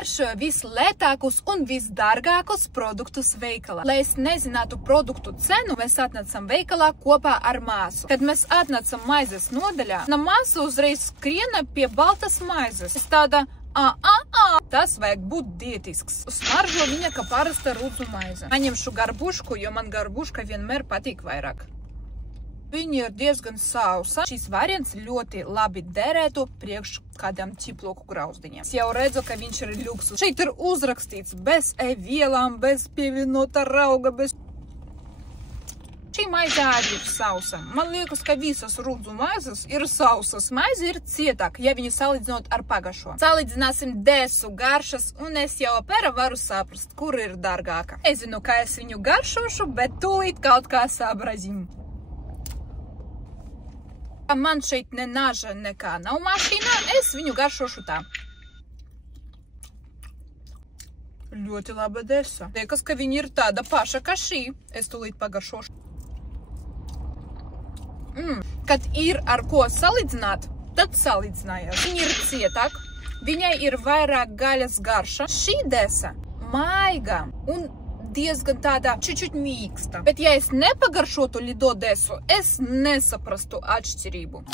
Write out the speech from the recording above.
garšoju vislētākus un visdārgākus produktus veikalā. Lai es nezinātu produktu cenu, mēs atnācam veikalā kopā ar māsu. Kad mēs atnācam maizes nodaļā, māsa uzreiz skriena pie baltas maizes. Es tāda, tas vajag būt dietisks. Smaržo viņa kā parasta rudzu maize. Paņemšu garbušku, jo man garbuška vienmēr patīk vairāk. Viņa ir diezgan sausa. Šis variants ļoti labi derētu priekš kādām ķiploku grauzdiņiem. Es jau redzu, ka viņš ir ļuksus. Šeit ir uzrakstīts bez vielām, bez pievienota rauga, bez... Šī maize arī ir sausa. Man liekas, ka visas rudzu maizes ir sausas. Maize ir cietāka, ja viņu salīdzinot ar pagašo. Salīdzināsim desu garšas, un es jau apēra varu saprast, kur ir dārgāka. Nezinu, kā es viņu garšošu, bet tūlīt kaut kā sabrazīm. Man šeit ne naža nekā nav mašīnā, es viņu garšošu tā. Ļoti laba desa. Liekas, ka viņa ir tāda paša kā šī. Es tūlīt pagaršošu. Kad ir ar ko salīdzināt, tad salīdzinājās. Viņa ir cietāk, viņai ir vairāk gaļas garša. Šī desa maiga un diezgan tāda čučuļ mīksta. Bet ja es nepagaršotu lido desu, es nesaprastu atšķirību.